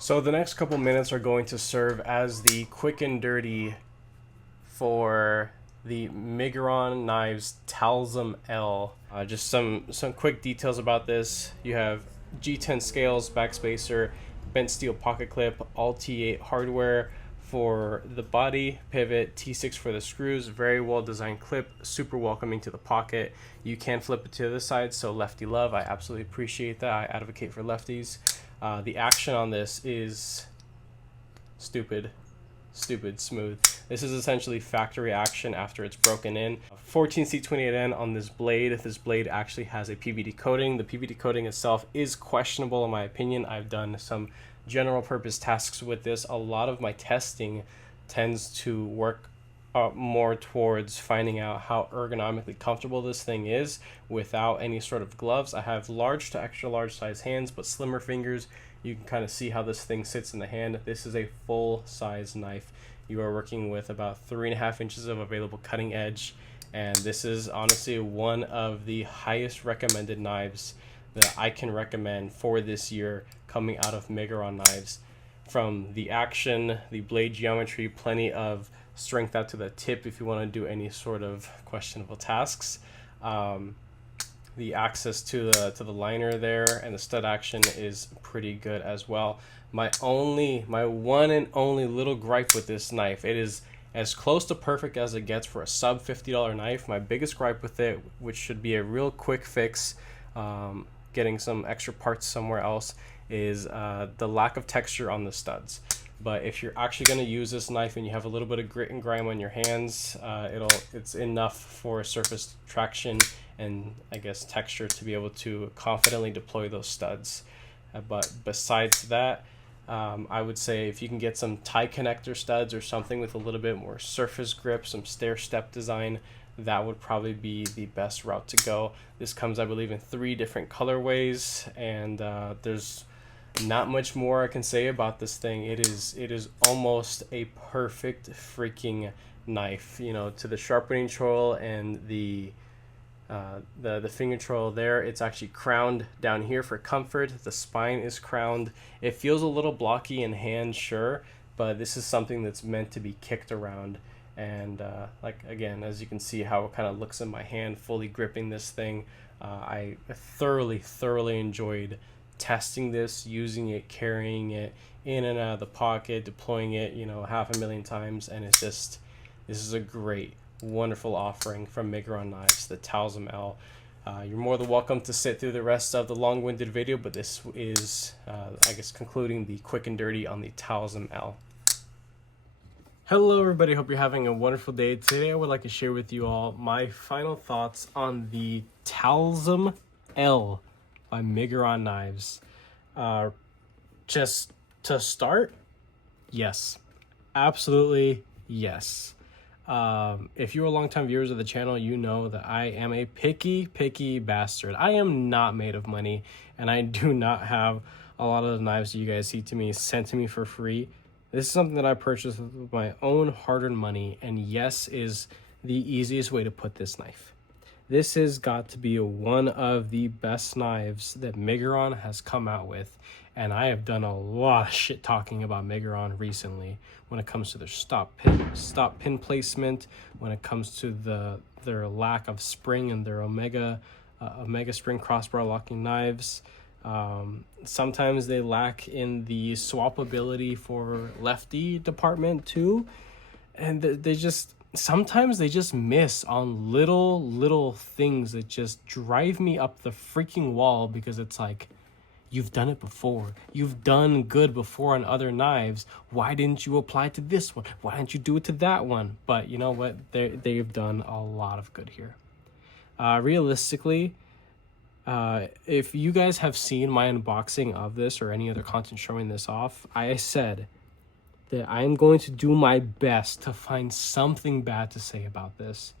So the next couple minutes are going to serve as the quick and dirty for the Miguron knives Talzum L. Just some quick details about this. You have G10 scales, backspacer, bent steel pocket clip, all T8 hardware for the body, pivot, T6 for the screws, very well designed clip, super welcoming to the pocket. You can flip it to the side, so lefty love. I absolutely appreciate that. I advocate for lefties. The action on this is stupid smooth. This is essentially factory action after it's broken in. 14C28N on this blade. This blade actually has a PVD coating. The PVD coating itself is questionable in my opinion. I've done some general purpose tasks with this. A lot of my testing tends to work more towards finding out how ergonomically comfortable this thing is without any sort of gloves. I have large to extra large size hands, but slimmer fingers. You can kind of see how this thing sits in the hand. This is a full size knife. You are working with about 3.5 inches of available cutting edge, and this is honestly one of the highest recommended knives that I can recommend for this year coming out of Miguron knives. From the action, the blade geometry, plenty of strength out to the tip if you want to do any sort of questionable tasks. The access to the liner there and the stud action is pretty good as well. My one and only little gripe with this knife, it is as close to perfect as it gets for a sub $50 knife. My biggest gripe with it, which should be a real quick fix, getting some extra parts somewhere else, is the lack of texture on the studs. But if you're actually going to use this knife and you have a little bit of grit and grime on your hands, it's enough for surface traction and I guess texture to be able to confidently deploy those studs. But besides that, I would say if you can get some tie connector studs or something with a little bit more surface grip, some stair step design, that would probably be the best route to go. This comes, I believe, in 3 different colorways, and there's not much more I can say about this thing. It is almost a perfect freaking knife. You know, to the sharpening choil and the finger choil there, it's actually crowned down here for comfort. The spine is crowned. It feels a little blocky in hand, sure, but this is something that's meant to be kicked around. And like again, as you can see how it kind of looks in my hand, fully gripping this thing, I thoroughly enjoyed testing this, using it, carrying it in and out of the pocket, deploying it, 500,000 times, and this is a great, wonderful offering from Miguron Knives, the Talzum L. You're more than welcome to sit through the rest of the long-winded video, but this is, I guess, concluding the quick and dirty on the Talzum L. Hello everybody, hope you're having a wonderful day. Today I would like to share with you all my final thoughts on the Talzum L by Miguron Knives. Just to start, yes, absolutely yes. If you're a longtime viewers of the channel, you know that I am a picky bastard. I am not made of money, and I do not have a lot of the knives that you guys see to me sent to me for free. This is something that I purchased with my own hard-earned money, and yes is the easiest way to put this knife. This has got to be one of the best knives that Miguron has come out with, and I have done a lot of shit talking about Miguron recently when it comes to their stop pin placement, when it comes to their lack of spring and their Omega spring crossbar locking knives. Sometimes they lack in the swappability for lefty department too, and sometimes they just miss on little things that just drive me up the freaking wall, because it's like, you've done it before, you've done good before on other knives, why didn't you apply it to this one, why didn't you do it to that one? But you know what, they've done a lot of good here. Realistically, if you guys have seen my unboxing of this or any other content showing this off, I said that I am going to do my best to find something bad to say about this.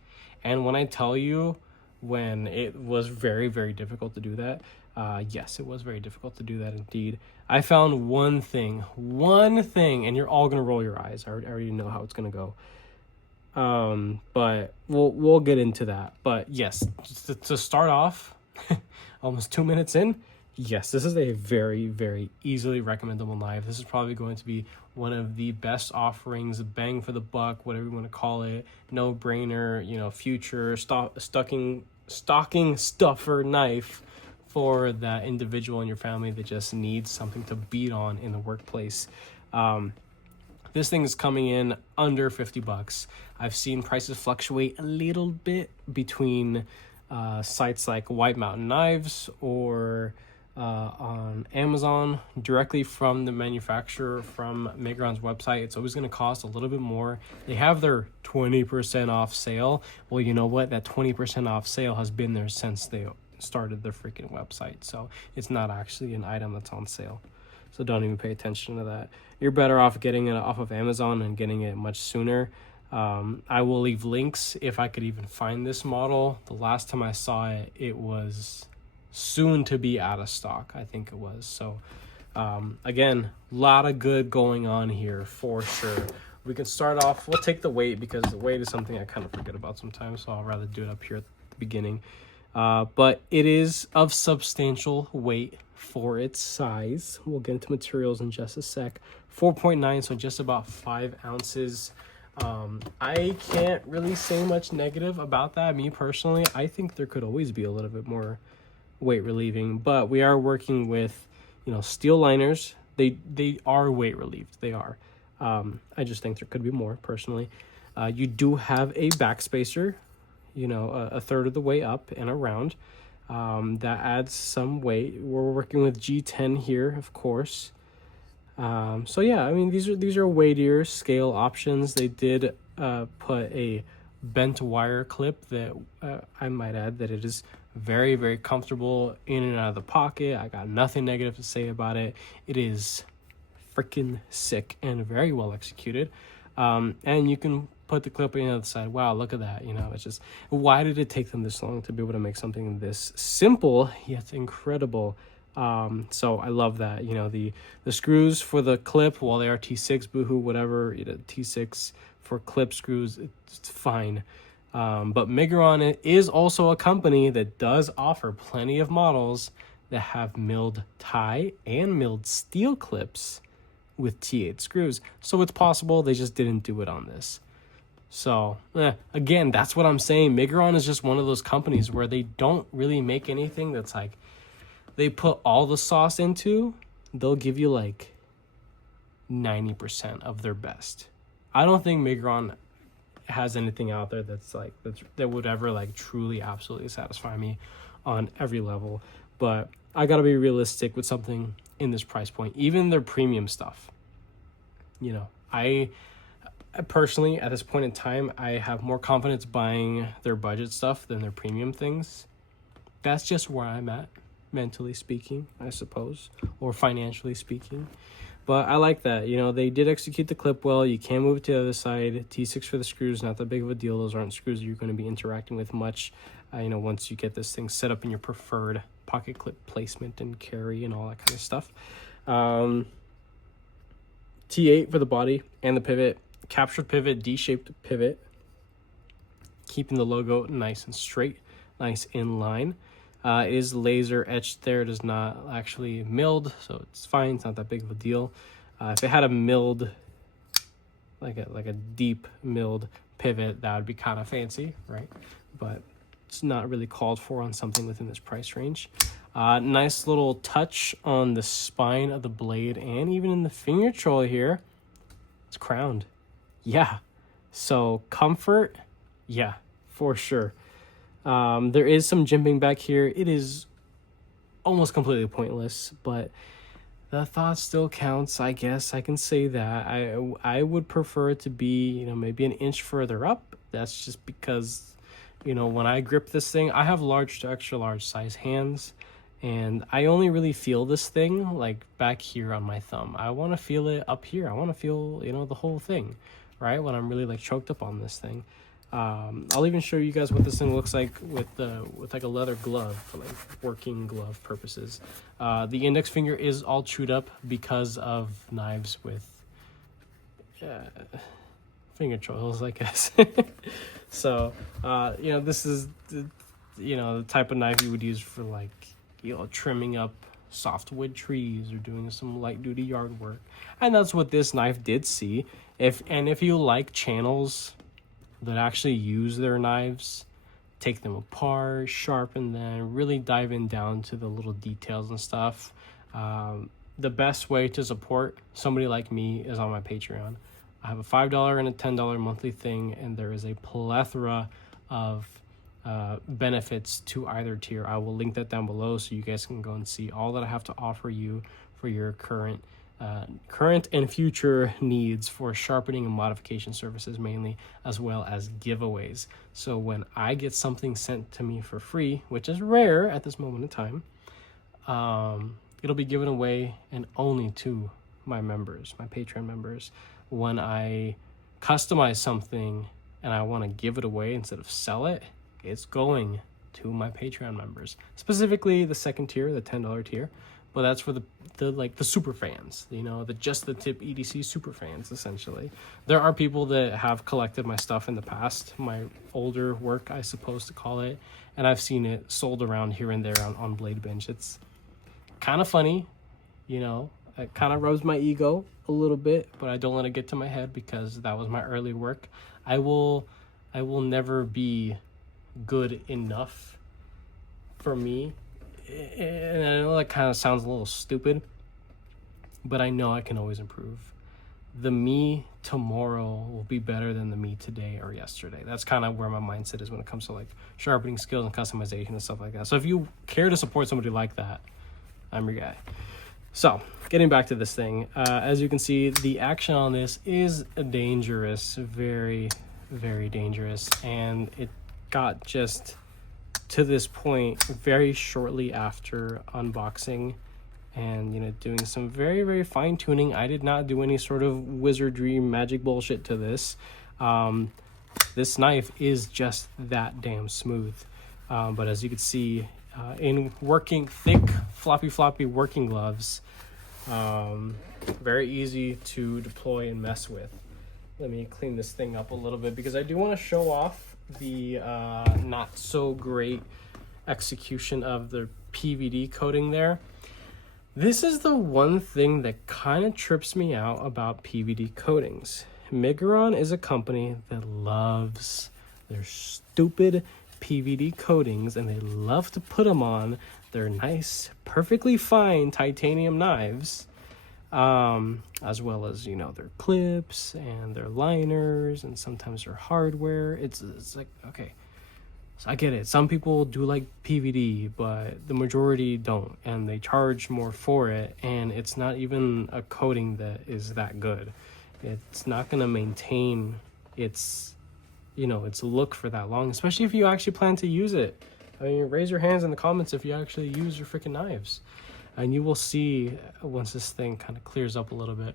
And when I tell you, when it was very difficult to do that, yes, it was very difficult to do that indeed. I found one thing, and you're all gonna roll your eyes. I already know how it's gonna go. But we'll get into that. But yes, to start off, almost 2 minutes in, yes, this is a very, very easily recommendable knife. This is probably going to be one of the best offerings, bang for the buck, whatever you want to call it, no brainer, you know, future stocking stuffer knife for that individual in your family that just needs something to beat on in the workplace. This thing is coming in under $50. I've seen prices fluctuate a little bit between sites like White Mountain Knives or on Amazon directly from the manufacturer from Miguron's website. It's always going to cost a little bit more. They have their 20% off sale. Well, you know what? That 20% off sale has been there since they started their freaking website. So it's not actually an item that's on sale. So don't even pay attention to that. You're better off getting it off of Amazon and getting it much sooner. I will leave links if I could even find this model. The last time I saw it, it was soon to be out of stock, I think it was. So again, a lot of good going on here for sure. We can start off, we'll take the weight because the weight is something I kind of forget about sometimes, so I'll rather do it up here at the beginning. But it is of substantial weight for its size. We'll get into materials in just a sec. 4.9, so just about 5 ounces. I can't really say much negative about that. Me personally, I think there could always be a little bit more weight relieving, but we are working with, you know, steel liners. They are weight relieved. They are. I just think there could be more personally. You do have a backspacer, you know, a third of the way up and around. That adds some weight. We're working with G10 here, of course. So yeah, I mean, these are weightier scale options. They did put a bent wire clip that I might add that it is very, very comfortable in and out of the pocket. I got nothing negative to say about it. It is freaking sick and very well executed. And you can put the clip on the other side. Wow, look at that. You know, it's just, why did it take them this long to be able to make something this simple yet incredible? So I love that. You know, the screws for the clip, while they are T6, boohoo, whatever, you know, T6 for clip screws, it's fine. But Miguron is also a company that does offer plenty of models that have milled tie and milled steel clips with T8 screws. So it's possible they just didn't do it on this. So, again, that's what I'm saying. Miguron is just one of those companies where they don't really make anything that's like, they put all the sauce into, they'll give you like 90% of their best. I don't think Miguron has anything out there that's like, that would ever like truly absolutely satisfy me on every level. But I gotta be realistic with something in this price point. Even their premium stuff, you know, I personally, at this point in time, I have more confidence buying their budget stuff than their premium things. That's just where I'm at, mentally speaking, I suppose, or financially speaking. But I like that. You know, they did execute the clip well. You can move it to the other side. T6 for the screws, not that big of a deal. Those aren't screws you're going to be interacting with much, you know, once you get this thing set up in your preferred pocket clip placement and carry and all that kind of stuff. T8 for the body and the pivot. Captured pivot, D-shaped pivot. Keeping the logo nice and straight, nice in line. It is laser etched there. It is not actually milled, so it's fine. It's not that big of a deal. If it had a milled, like a deep milled pivot, that would be kind of fancy, right? But it's not really called for on something within this price range. Nice little touch on the spine of the blade and even in the finger troll here. It's crowned. Yeah. So comfort, yeah, for sure. There is some jimping back here. It is almost completely pointless, but the thought still counts. I guess I can say that. I would prefer it to be, you know, maybe an inch further up. That's just because, you know, when I grip this thing, I have large to extra large size hands, and I only really feel this thing like back here on my thumb. I want to feel it up here. I want to feel, you know, the whole thing, right? When I'm really like choked up on this thing. I'll even show you guys what this thing looks like with like a leather glove for like working glove purposes. The index finger is all chewed up because of knives with finger trolls, I guess. So, you know, this is the type of knife you would use for like, you know, trimming up softwood trees or doing some light duty yard work. And that's what this knife did see. If you like channels that actually use their knives, take them apart, sharpen them, really dive in down to the little details and stuff, the best way to support somebody like me is on my Patreon. I have a $5 and a $10 monthly thing, and there is a plethora of benefits to either tier. I will link that down below so you guys can go and see all that I have to offer you for your current and future needs for sharpening and modification services mainly, as well as giveaways. So when I get something sent to me for free, which is rare at this moment in time, it'll be given away and only to my members, my Patreon members. When I customize something and I want to give it away instead of sell it, it's going to my Patreon members, specifically the second tier, the $10 tier. But that's for the super fans, you know, the just the tip EDC super fans, essentially. There are people that have collected my stuff in the past, my older work, I suppose to call it, and I've seen it sold around here and there on Blade Bench. It's kind of funny, you know. It kind of rubs my ego a little bit, but I don't let it get to my head because that was my early work. I will never be good enough for me. And I know that kind of sounds a little stupid, but I know I can always improve. The me tomorrow will be better than the me today or yesterday. That's kind of where my mindset is when it comes to like sharpening skills and customization and stuff like that. So if you care to support somebody like that, I'm your guy. So getting back to this thing, as you can see, the action on this is dangerous, very, very dangerous. And it got just to this point very shortly after unboxing and, you know, doing some very, very fine tuning. I did not do any sort of wizardry magic bullshit to this. This knife is just that damn smooth. But as you can see, in working thick, floppy working gloves, very easy to deploy and mess with. Let me clean this thing up a little bit because I do want to show off the not so great execution of the PVD coating there. This is the one thing that kind of trips me out about PVD coatings. Miguron is a company that loves their stupid PVD coatings, and they love to put them on their nice, perfectly fine titanium knives, as well as, you know, their clips and their liners and sometimes their hardware. It's like, okay, so I get it. Some people do like PVD, but the majority don't, and they charge more for it, and it's not even a coating that is that good. It's not going to maintain its, you know, its look for that long, especially if you actually plan to use it. I mean, raise your hands in the comments if you actually use your freaking knives, and you will see once this thing kind of clears up a little bit.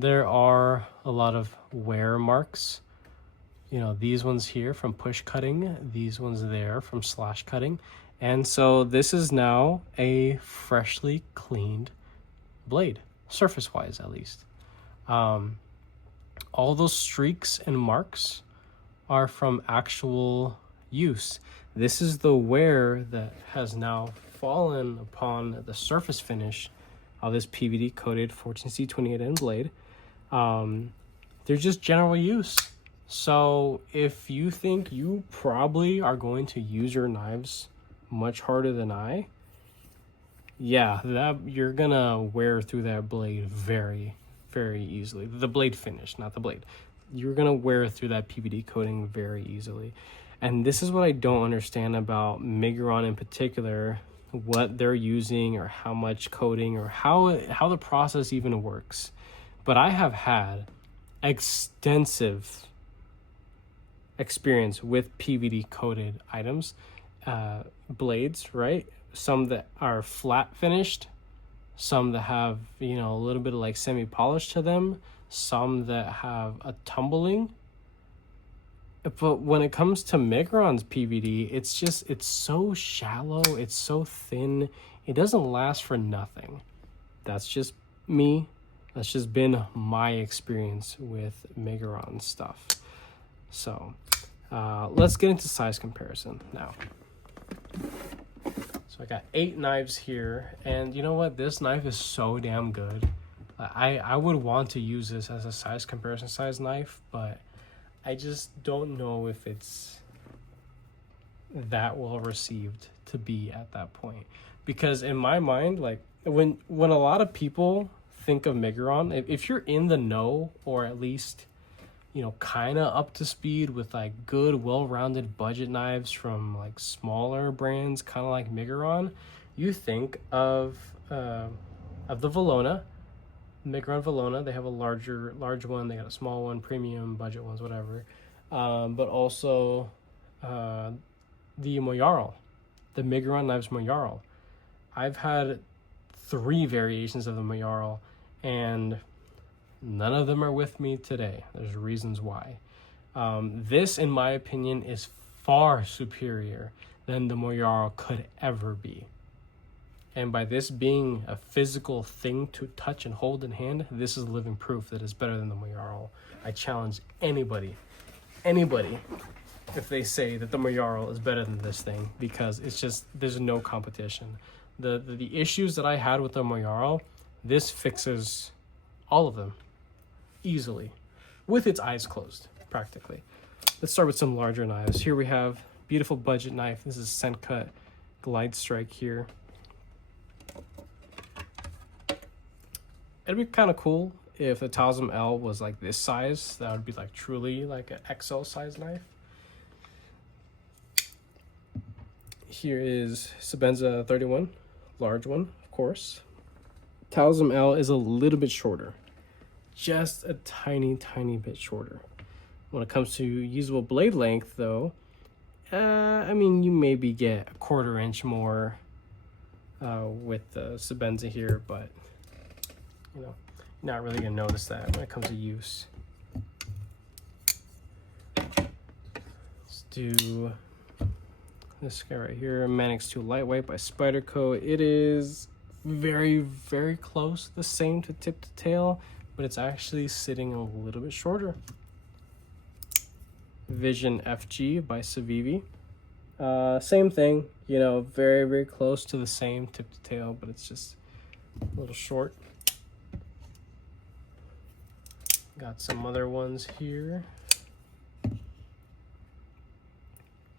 There are a lot of wear marks. You know, these ones here from push cutting, these ones there from slash cutting. And so this is now a freshly cleaned blade, surface-wise at least. All those streaks and marks are from actual use. This is the wear that has now fallen upon the surface finish of this PVD coated 14C28N blade. They're just general use. So if you think you probably are going to use your knives much harder than I, yeah, that you're gonna wear through that blade very, very easily. The blade finish, not the blade. You're gonna wear through that PVD coating very easily. And this is what I don't understand about Miguron in particular, what they're using or how much coating or how the process even works. But I have had extensive experience with PVD coated items, blades, right? Some that are flat finished, some that have, you know, a little bit of like semi-polish to them, some that have a tumbling. But when it comes to Miguron's PVD, it's so shallow, it's so thin, it doesn't last for nothing. That's just me. That's just been my experience with Miguron stuff. So let's get into size comparison now. So I got 8 knives here, and you know what? This knife is so damn good. I would want to use this as a size comparison size knife, but I just don't know if it's that well received to be at that point. Because in my mind, like when a lot of people think of Miguron, if you're in the know, or at least, you know, kind of up to speed with like good, well-rounded budget knives from like smaller brands, kind of like Miguron, you think of the Valona, Miguron Valona. They have a large one. They got a small one, premium, budget ones, whatever. But also the Mojarl, the Miguron knives Mojarl. I've had 3 variations of the Mojarl, and none of them are with me today. There's reasons why. This, in my opinion, is far superior than the Mojarl could ever be. And by this being a physical thing to touch and hold in hand, this is living proof that it's better than the Mojarl. I challenge anybody, if they say that the Mojarl is better than this thing, because it's just, there's no competition. The issues that I had with the Mojarl, this fixes all of them easily, with its eyes closed, practically. Let's start with some larger knives. Here we have beautiful budget knife. This is Scent Cut Glide Strike here. It'd be kind of cool if the Tasm L was like this size. That would be like truly like an XL size knife. Here is Sebenza 31, large one, of course. Tasm L is a little bit shorter, just a tiny bit shorter. When it comes to usable blade length, though, I mean, you maybe get a 1/4 inch more with the Sebenza here, but you know, not really gonna notice that when it comes to use. Let's do this guy right here, Manix 2 Lightweight by Spyderco. It is very close, the same to tip to tail, but it's actually sitting a little bit shorter. Vision FG by Civivi. Same thing, you know, very close to the same tip to tail, but it's just a little short. Got some other ones here.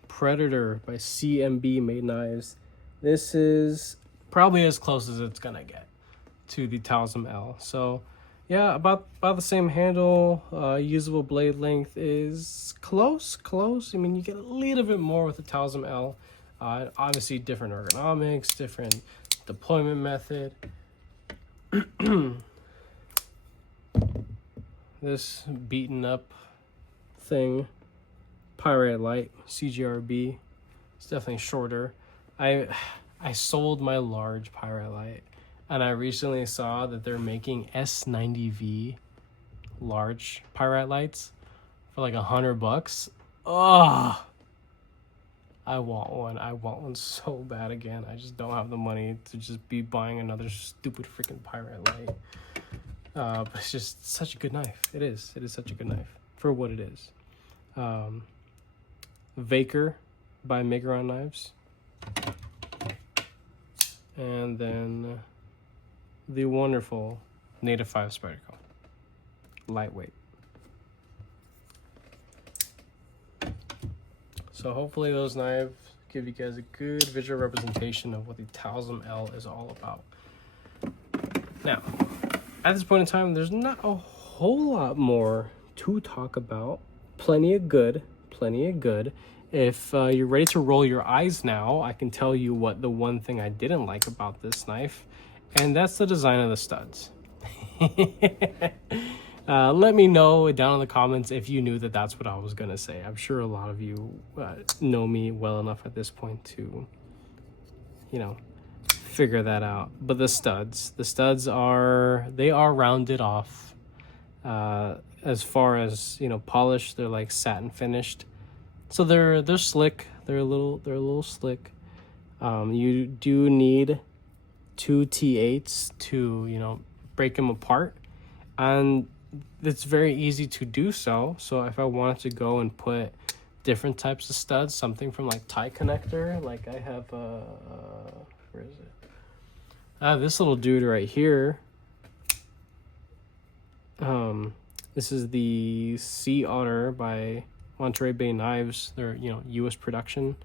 Predator by CMB Made Knives. This is probably as close as it's gonna get to the Tasm L. So yeah, about the same handle. Usable blade length is close. I mean, you get a little bit more with the Tasm L. Obviously different ergonomics, different deployment method. This beaten up thing, Pyrite Light CGRB, it's definitely shorter. I sold my large Pyrite Light, and I recently saw that they're making S90V large Pyrite Lights for like $100. Oh, I want one. I want one so bad again. I just don't have the money to just be buying another stupid freaking Pyrite Light. But it's just such a good knife. It is such a good knife for what it is. Vaker by Miguron Knives. And then the wonderful Native 5 Spyderco. Lightweight. So hopefully those knives give you guys a good visual representation of what the Tasm L is all about. Now, at this point in time, there's not a whole lot more to talk about. Plenty of good. If you're ready to roll your eyes now, I can tell you what the one thing I didn't like about this knife, and that's the design of the studs. Let me know down in the comments if you knew that that's what I was gonna say. I'm sure a lot of you know me well enough at this point to, you know, figure that out. But the studs are rounded off. As far as, you know, polish, they're like satin finished, so they're slick. They're a little slick. You do need 2 T8s to, you know, break them apart, and it's very easy to do so. So if I wanted to go and put different types of studs, something from like tie connector. Like I have where is it? I have this little dude right here. This is the Sea Otter by Monterey Bay Knives. They're, you know, U.S. production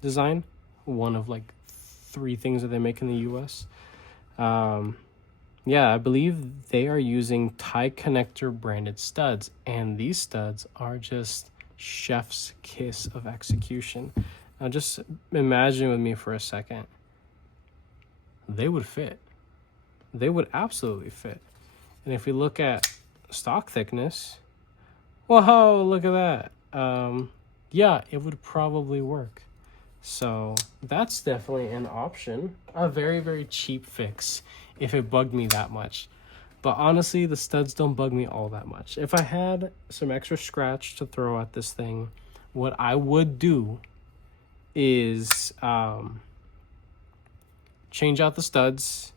design. One of like 3 things that they make in the U.S. Yeah, I believe they are using tie connector branded studs, and these studs are just chef's kiss of execution. Now just imagine with me for a second. They would fit. They would absolutely fit. And if we look at stock thickness, whoa, look at that. Yeah, it would probably work. So that's definitely an option. A very, very cheap fix if it bugged me that much. But honestly, the studs don't bug me all that much. If I had some extra scratch to throw at this thing, what I would do is change out the studs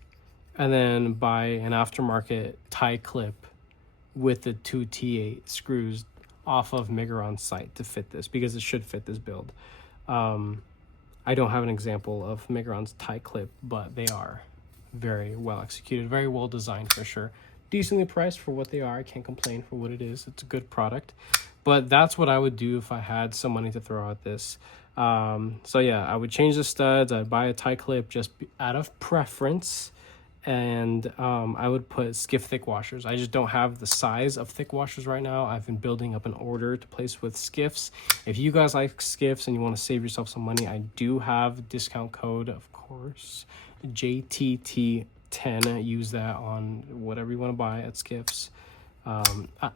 and then buy an aftermarket tie clip with the 2 T8 screws off of Miguron's site to fit this, because it should fit this build. I don't have an example of Miguron's tie clip, but they are very well executed, very well designed for sure. Decently priced for what they are. I can't complain for what it is. It's a good product. But that's what I would do if I had some money to throw at this. So yeah, I would change the studs. I'd buy a tie clip just out of preference. And I would put skiff thick washers. I just don't have the size of thick washers right now. I've been building up an order to place with skiffs. If you guys like skiffs and you want to save yourself some money, I do have discount code, of course, JTT10. Use that on whatever you want to buy at skiffs.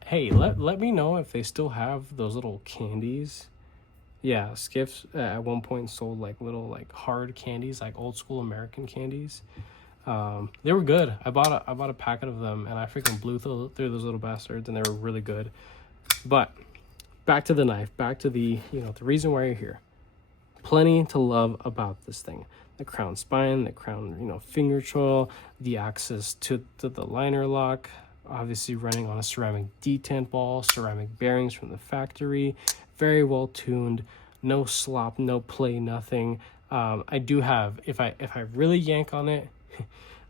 Hey, let me know if they still have those little candies. Yeah, skiffs at one point sold like little like hard candies, like old school American candies. They were good. I bought a packet of them, and I freaking blew through those little bastards, and they were really good. But back to the knife, back to the, you know, the reason why you're here. Plenty to love about this thing. The crown spine, the crown, you know, finger choil, the access to the liner lock, obviously running on a ceramic detent ball, ceramic bearings from the factory, very well tuned, no slop, no play, nothing. I do have, if I really yank on it,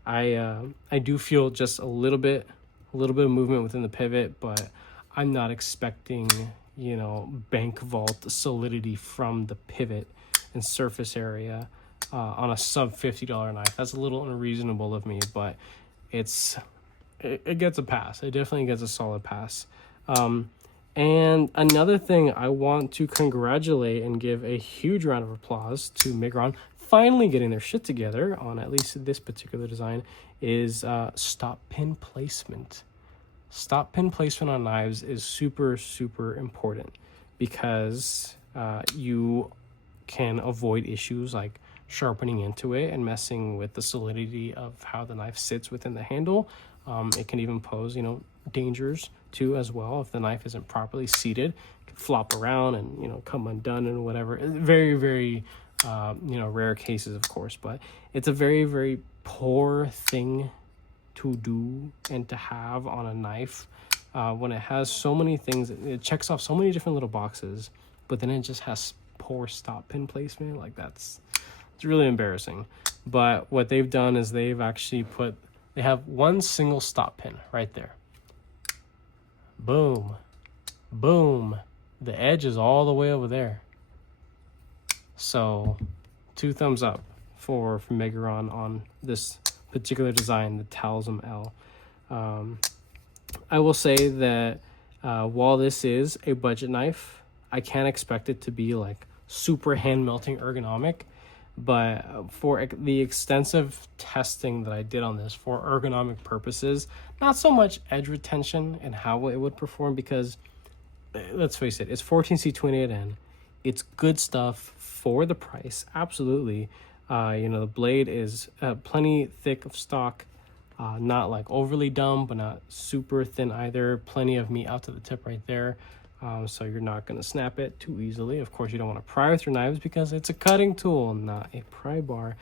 I do feel just a little bit of movement within the pivot, but I'm not expecting, you know, bank vault solidity from the pivot and surface area on a sub $50 knife. That's a little unreasonable of me, but it gets a pass. It definitely gets a solid pass. And another thing I want to congratulate and give a huge round of applause to Miguron finally getting their shit together on at least this particular design is stop pin placement. Stop pin placement on knives is super, super important because you can avoid issues like sharpening into it and messing with the solidity of how the knife sits within the handle. It can even pose, you know, dangers too as well if the knife isn't properly seated. It can flop around and, you know, come undone and whatever. Very, very you know, rare cases, of course, but it's a very, very poor thing to do and to have on a knife when it has so many things. It checks off so many different little boxes, but then it just has poor stop pin placement. Like it's really embarrassing. But what they've done is they've actually they have one single stop pin right there. Boom, boom. The edge is all the way over there. So 2 thumbs up for Miguron on this particular design, the Talisman L. I will say that while this is a budget knife, I can't expect it to be like super hand melting ergonomic, but for the extensive testing that I did on this for ergonomic purposes, not so much edge retention and how it would perform, because let's face it, it's 14C28N. It's good stuff for the price, absolutely. You know, the blade is plenty thick of stock, not like overly dumb, but not super thin either. Plenty of meat out to the tip right there, so you're not going to snap it too easily. Of course, you don't want to pry with your knives because it's a cutting tool, not a pry bar.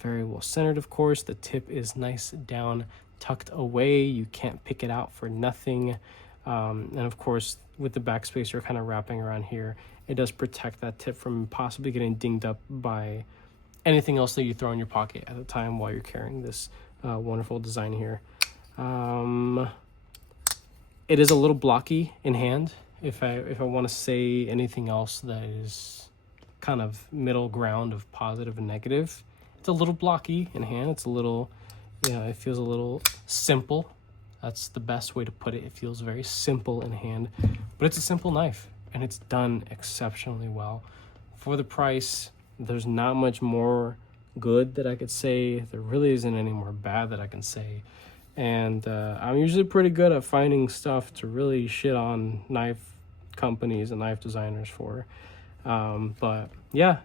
Very well centered, of course. The tip is nice down, tucked away. You can't pick it out for nothing. And of course, with the backspacer kind of wrapping around here, it does protect that tip from possibly getting dinged up by anything else that you throw in your pocket at the time while you're carrying this wonderful design here. It is a little blocky in hand. If I want to say anything else that is kind of middle ground of positive and negative, it's a little blocky in hand. It's a little, it feels a little simple. That's the best way to put it. It feels very simple in hand, but it's a simple knife and it's done exceptionally well. For the price, there's not much more good that I could say. There really isn't any more bad that I can say. And I'm usually pretty good at finding stuff to really shit on knife companies and knife designers for. But yeah,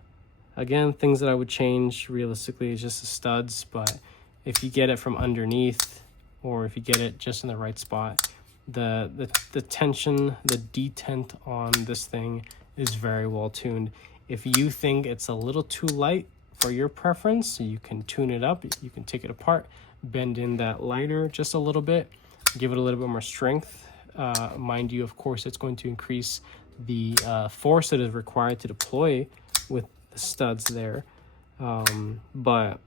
again, things that I would change realistically is just the studs. But if you get it from underneath, or if you get it just in the right spot, the tension, the detent on this thing is very well tuned. If you think it's a little too light for your preference, you can tune it up. You can take it apart, bend in that lighter just a little bit, give it a little bit more strength. Mind you, of course, it's going to increase the force that is required to deploy with the studs there. But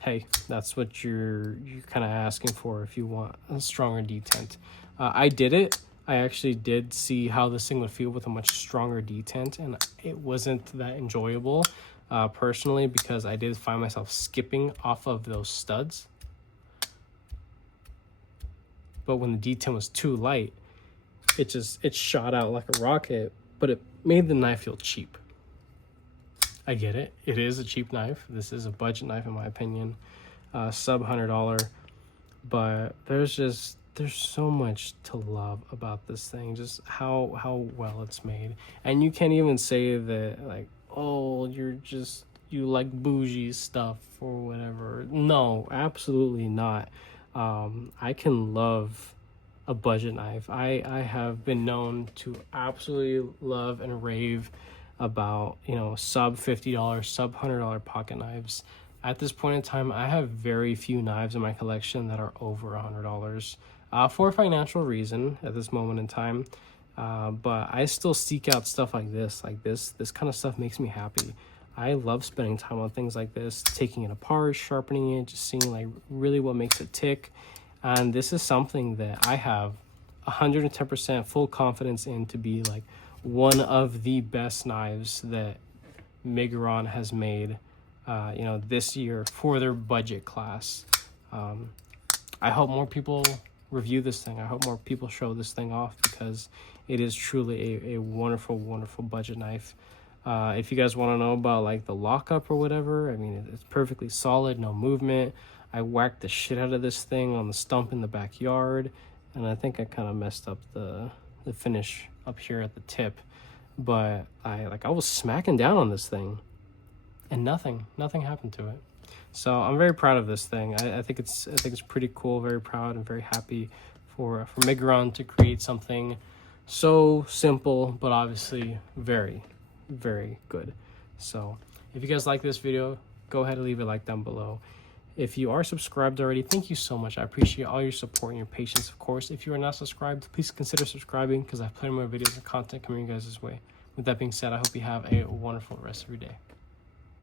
hey, that's what you're kind of asking for if you want a stronger detent. I did it. I actually did see how this thing would feel with a much stronger detent, and it wasn't that enjoyable personally, because I did find myself skipping off of those studs. But when the detent was too light, it shot out like a rocket, but it made the knife feel cheap. I get it. It is a cheap knife. This is a budget knife in my opinion, sub $100, but there's so much to love about this thing, just how well it's made. And you can't even say that like, oh, you like bougie stuff or whatever. No, absolutely not. I can love a budget knife. I have been known to absolutely love and rave about, sub $50, sub $100 pocket knives. At this point in time, I have very few knives in my collection that are over $100 for a financial reason at this moment in time. But I still seek out stuff like this. This kind of stuff makes me happy. I love spending time on things like this, taking it apart, sharpening it, just seeing like really what makes it tick. And this is something that I have 110% full confidence in to be like one of the best knives that Miguron has made, this year for their budget class. I hope more people review this thing. I hope more people show this thing off, because it is truly a wonderful, wonderful budget knife. If you guys want to know about like the lockup or whatever, I mean, it's perfectly solid, no movement. I whacked the shit out of this thing on the stump in the backyard, and I think I kind of messed up the finish up here at the tip. But I was smacking down on this thing, and nothing happened to it. So I'm very proud of this thing. I think it's pretty cool. Very proud and very happy for Miguron to create something so simple, but obviously very, very good. So if you guys like this video, go ahead and leave a like down below. If you are subscribed already, thank you so much. I appreciate all your support and your patience, of course. If you are not subscribed, please consider subscribing, because I have plenty more videos and content coming you guys this way. With that being said, I hope you have a wonderful rest of your day.